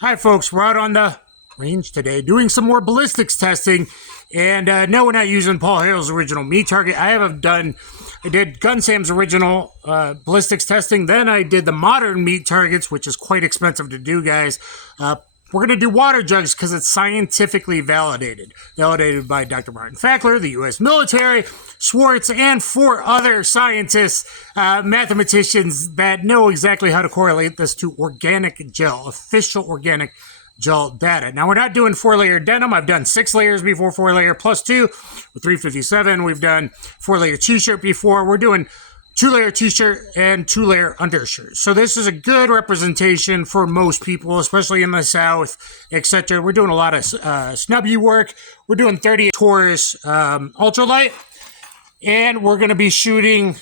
Hi folks, we're out on the range today doing some more ballistics testing, and no, we're not using Paul Harrell's original meat target. I did Gun Sam's original ballistics testing, then I did the modern meat targets, which is quite expensive to do, guys. We're going to do water jugs because it's scientifically validated by Dr. Martin Fackler, the U.S. military, Schwartz, and 4 other scientists, mathematicians that know exactly how to correlate this to organic gel, official organic gel data. Now, we're not doing 4-layer denim. I've done 6 layers before, 4-layer plus 2 with 357. We've done 4-layer t-shirt before. We're doing 2-layer t-shirt and 2-layer undershirt. So this is a good representation for most people, especially in the South, etc. We're doing a lot of snubby work. We're doing 30 Taurus ultralight, and we're going to be shooting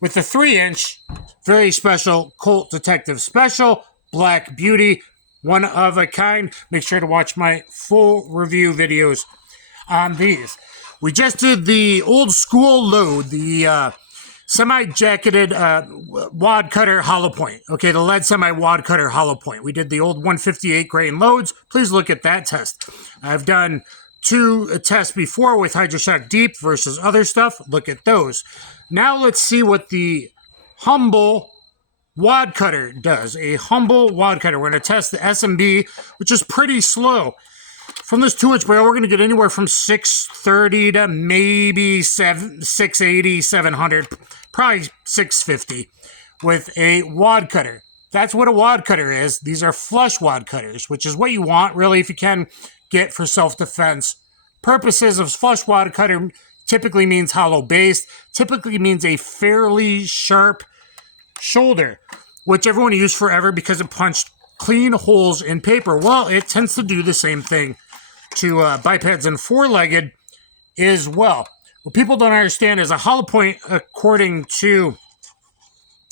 with the 3-inch, very special Colt Detective Special, Black Beauty, one of a kind. Make sure to watch my full review videos on these. We just did the old school load, the semi-jacketed wad cutter hollow point. Okay, the lead semi-wad cutter hollow point. We did the old 158 grain loads. Please look at that test. I've done 2 tests before with Hydroshock Deep versus other stuff. Look at those. Now let's see what the humble wad cutter does. A humble wad cutter. We're going to test the SMB, which is pretty slow. From this 2-inch barrel, we're going to get anywhere from 630 to maybe 680, 700, probably 650 with a wad cutter. That's what a wad cutter is. These are flush wad cutters, which is what you want, really, if you can get for self-defense purposes. Of flush wad cutter typically means hollow base, typically means a fairly sharp shoulder, which everyone used forever because it punched clean holes in paper. Well, it tends to do the same thing to bipeds and 4-legged as well. What people don't understand is a hollow point, according to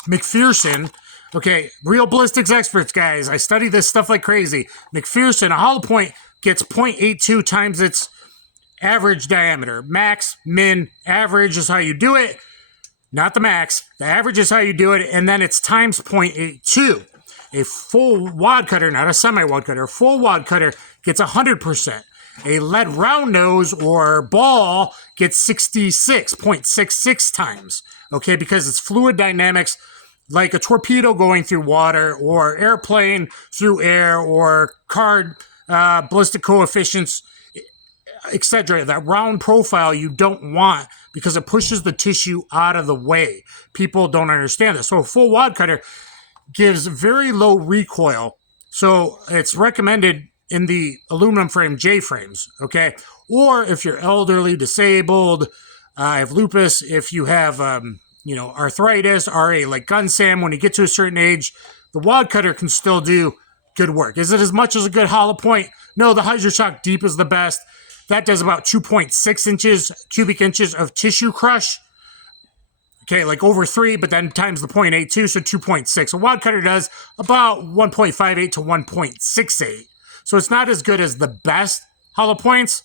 McPherson, okay, real ballistics experts, guys, I study this stuff like crazy. McPherson, a hollow point gets 0.82 times its average diameter. Max, min, average is how you do it. Not the max. The average is how you do it, and then it's times 0.82. A full wad cutter, not a semi-wad cutter, a full wad cutter gets 100%. A lead round nose or ball gets 66.66 times, okay, because it's fluid dynamics, like a torpedo going through water or airplane through air or card ballistic coefficients, etc. That round profile you don't want because it pushes the tissue out of the way. People don't understand this. So a full wad cutter gives very low recoil. So it's recommended in the aluminum frame Jframes, okay? Or if you're elderly, disabled, have lupus, if you have, arthritis, RA, like Gun Sam, when you get to a certain age, the wad cutter can still do good work. Is it as much as a good hollow point? No, the Hydroshock Deep is the best. That does about 2.6 cubic inches of tissue crush. Okay, like over 3, but then times the 0.82, so 2.6. A wad cutter does about 1.58 to 1.68. So it's not as good as the best hollow points,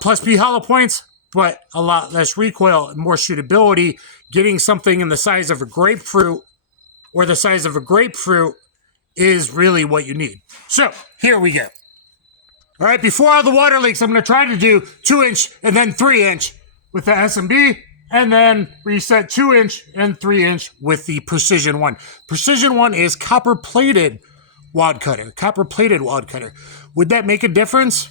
plus B hollow points, but a lot less recoil and more shootability. Getting something in the size of a grapefruit or the size of a grapefruit is really what you need. So here we go. All right, before all the water leaks, I'm going to try to do 2-inch and then 3-inch with the SMB, and then reset 2-inch and 3-inch with the Precision 1. Precision 1 is copper-plated wad cutter. Copper-plated wad cutter. Would that make a difference?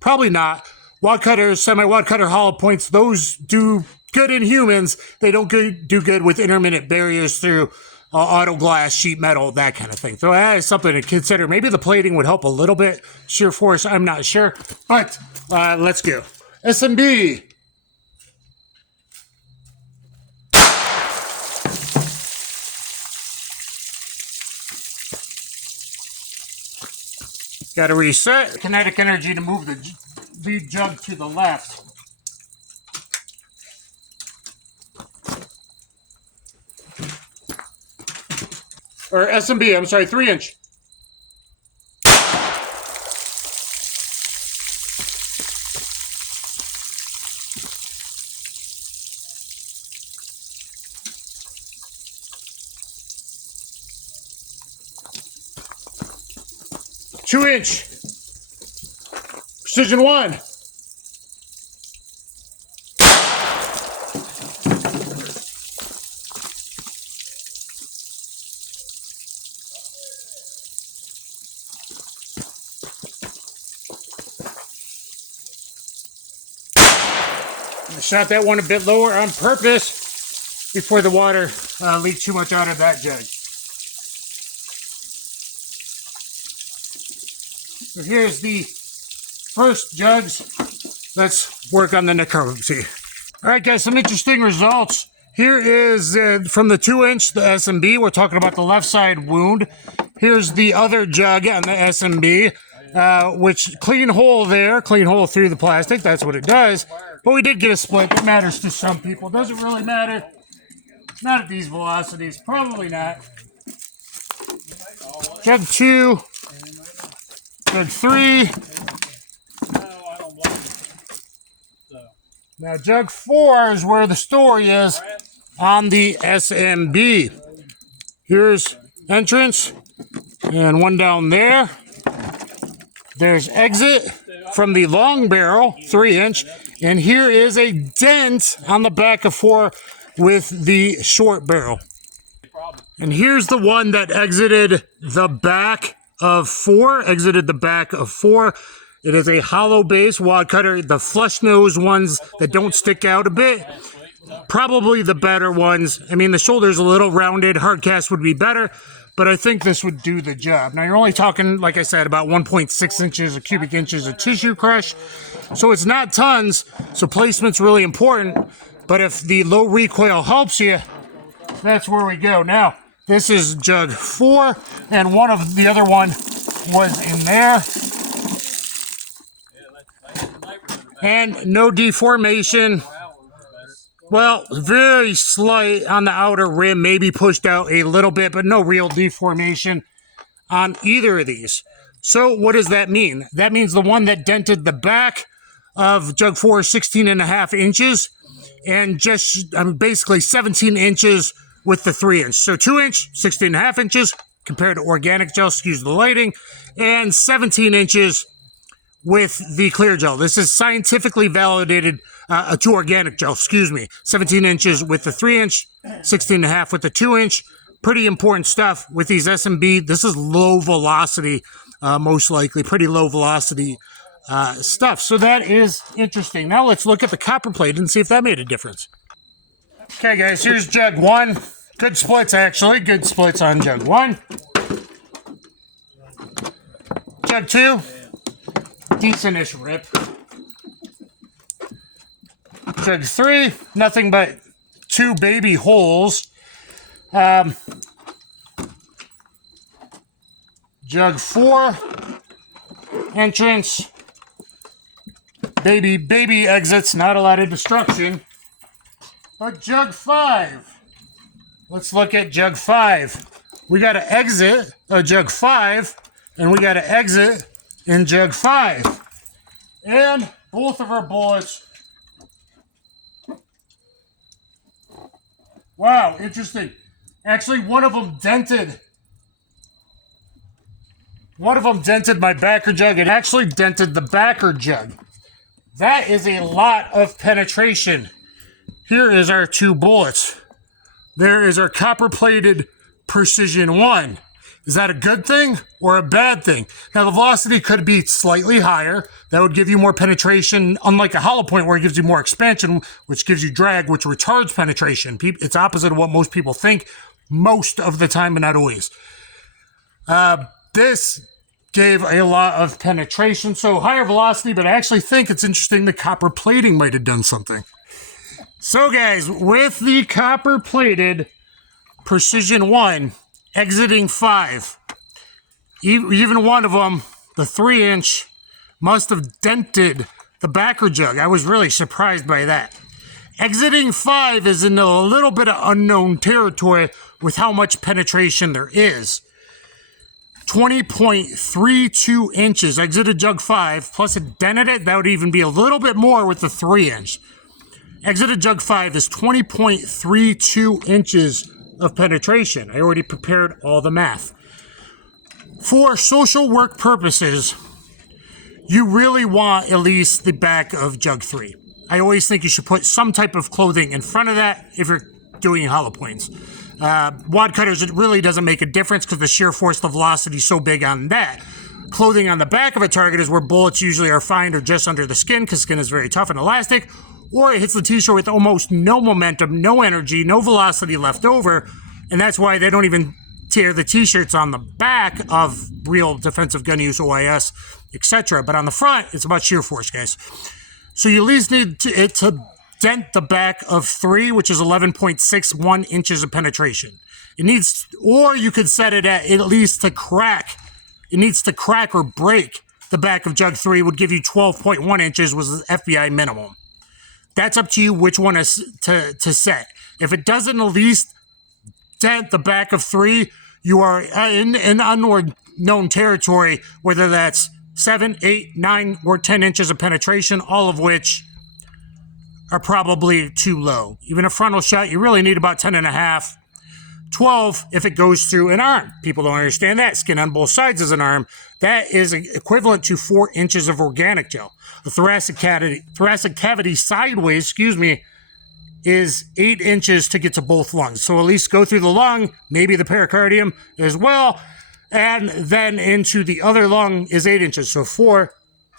Probably not. Wad cutters, semi-wad cutter hollow points, those do good in humans. They don't do good with intermittent barriers through auto glass, sheet metal, that kind of thing. So that is something to consider. Maybe the plating would help a little bit. Sheer force, I'm not sure. But let's go. SMB. Got to reset kinetic energy to move the lead jug to the left. Or SMB, I'm sorry, 3-inch. 2-inch. Precision 1. I shot that one a bit lower on purpose before the water leaked too much out of that jug. So here's the first jugs. Let's work on the necropsy. All right, guys, some interesting results. Here is from the 2-inch, the SMB. We're talking about the left side wound. Here's the other jug on the SMB, which clean hole there, clean hole through the plastic. That's what it does. But we did get a split. That matters to some people. Doesn't really matter. Not at these velocities. Probably not. Jug 2. Jug 3. Now, jug 4 is where the story is on the SMB. Here's entrance and one down there. There's exit from the long barrel, 3-inch, and here is a dent on the back of 4 with the short barrel. And here's the one that exited the back of 4. Exited the back of 4. It is a hollow base wad cutter. The flush nose ones that don't stick out a bit, probably the better ones. I mean, the shoulder's a little rounded. Hard cast would be better, but I think this would do the job. Now, you're only talking, like I said, about 1.6 inches of cubic inches of tissue crush. So it's not tons, so placement's really important. But if the low recoil helps you, that's where we go. Now, this is jug 4, and one of the other one was in there. And no deformation. Well, very slight on the outer rim, maybe pushed out a little bit, but no real deformation on either of these. So what does that mean? That means the one that dented the back of jug 4 is 16.5 inches, and just basically 17 inches with the 3-inch. So 2-inch, 16.5 inches compared to organic gel, excuse the lighting, and 17 inches with the clear gel. This is scientifically validated to organic gel, 17 inches with the 3-inch, 16.5 with the 2-inch. Pretty important stuff with these SMB. This is low velocity, most likely, pretty low velocity stuff. So that is interesting. Now let's look at the copper plate and see if that made a difference. Okay, guys, here's jug 1. Good splits, actually. Good splits on jug 1. Jug 2. Decent-ish rip. Jug 3, nothing but 2 baby holes. Jug 4, entrance, baby exits, not a lot of destruction. But jug 5, let's look at jug 5. We got to exit jug 5, and we got to exit in jug 5. And both of our bullets. Wow, interesting. Actually, one of them dented. One of them dented my backer jug. It actually dented the backer jug. That is a lot of penetration. Here is our 2 bullets. There is our copper-plated Precision 1. Is that a good thing or a bad thing? Now, the velocity could be slightly higher. That would give you more penetration, unlike a hollow point where it gives you more expansion, which gives you drag, which retards penetration. It's opposite of what most people think most of the time, but not always. This gave a lot of penetration, so higher velocity, but I actually think it's interesting the copper plating might have done something. So, guys, with the copper-plated Precision 1, exiting 5. Even one of them, the 3-inch, must have dented the backer jug. I was really surprised by that. Exiting 5 is in a little bit of unknown territory with how much penetration there is. 20.32 inches. Exited jug 5, plus it dented it. That would even be a little bit more with the 3-inch. Exited jug 5 is 20.32 inches of penetration. I already prepared all the math. For social work purposes, you really want at least the back of Jug 3. I always think you should put some type of clothing in front of that if you're doing hollow points. Wad cutters, it really doesn't make a difference because the shear force, the velocity is so big on that. Clothing on the back of a target is where bullets usually are fine or just under the skin because skin is very tough and elastic, or it hits the t-shirt with almost no momentum, no energy, no velocity left over, and that's why they don't even tear the t-shirts on the back of real defensive gun use, OIS, etc. But on the front, it's about shear force, guys. So you at least need it to dent the back of 3, which is 11.61 inches of penetration. It needs, or you could set it at least to crack. It needs to crack or break the back of Jug 3, would give you 12.1 inches, was the FBI minimum. That's up to you which one to set. If it doesn't at least dent the back of 3, you are in unknown territory, whether that's 7, 8, 9, or 10 inches of penetration, all of which are probably too low. Even a frontal shot, you really need about 10.5. 12 if it goes through an arm. People don't understand that. Skin on both sides is an arm. That is equivalent to 4 inches of organic gel. The thoracic cavity sideways, is 8 inches to get to both lungs. So at least go through the lung, maybe the pericardium as well, and then into the other lung is 8 inches. So 4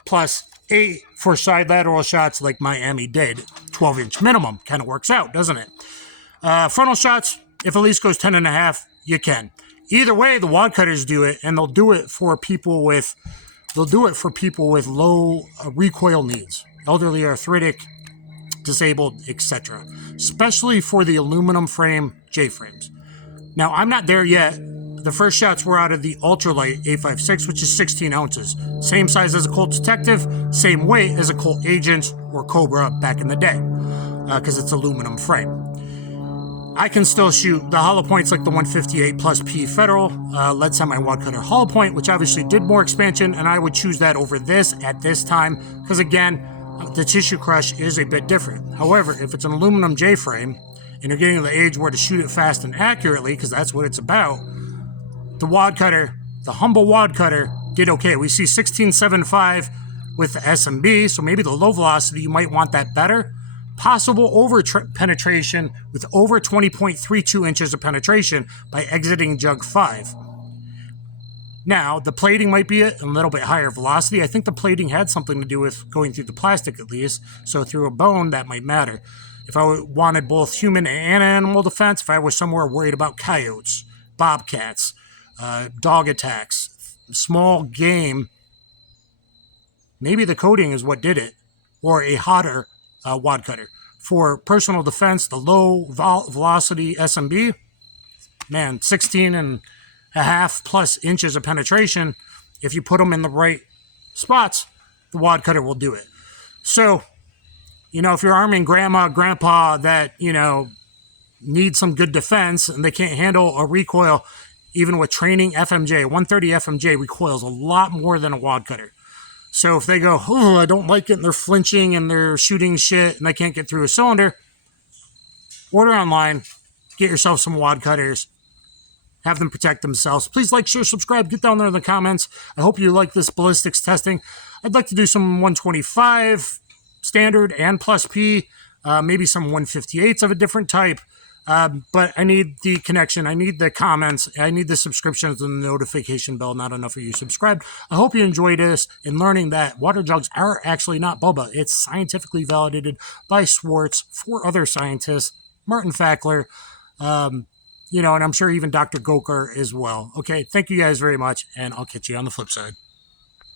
plus 8 for side lateral shots like Miami did. 12-inch minimum. Kind of works out, doesn't it? Frontal shots, if at least goes 10.5, you can. Either way, the wad cutters do it, and they'll do it for people with low recoil needs, elderly, arthritic, disabled, etc. Especially for the aluminum frame Jframes. Now, I'm not there yet. The first shots were out of the ultralight 856, which is 16 ounces. Same size as a Colt Detective, same weight as a Colt Agent or Cobra back in the day, because it's aluminum frame. I can still shoot the hollow points like the 158 plus P Federal lead semi wad cutter hollow point, which obviously did more expansion, and I would choose that over this at this time because, again, the tissue crush is a bit different. However, if it's an aluminum J-frame and you're getting to the age where to shoot it fast and accurately, because that's what it's about, the wad cutter, the humble wad cutter, did okay. We see 16.75 with the SMB, so maybe the low velocity, you might want that better. Possible over penetration with over 20.32 inches of penetration by exiting Jug 5. Now, the plating might be a little bit higher velocity. I think the plating had something to do with going through the plastic at least, so through a bone, that might matter. If I wanted both human and animal defense, if I was somewhere worried about coyotes, bobcats, dog attacks, small game, maybe the coating is what did it, or a hotter wad cutter. For personal defense, the low velocity SMB, man, 16.5 plus inches of penetration. If you put them in the right spots, the wad cutter will do it. So, if you're arming grandma, grandpa that, need some good defense and they can't handle a recoil, even with training, FMJ, 130 FMJ recoils a lot more than a wad cutter. So if they go, oh, I don't like it, and they're flinching and they're shooting shit and they can't get through a cylinder, order online, get yourself some wad cutters, have them protect themselves. Please like, share, subscribe, get down there in the comments. I hope you like this ballistics testing. I'd like to do some 125 standard and plus P, maybe some 158s of a different type. But I need the connection. I need the comments. I need the subscriptions and the notification bell. Not enough of you subscribed. I hope you enjoyed this and learning that water jugs are actually not Bubba. It's scientifically validated by Swartz, 4 other scientists, Martin Fackler, and I'm sure even Dr. Goker as well. Okay, thank you guys very much, and I'll catch you on the flip side.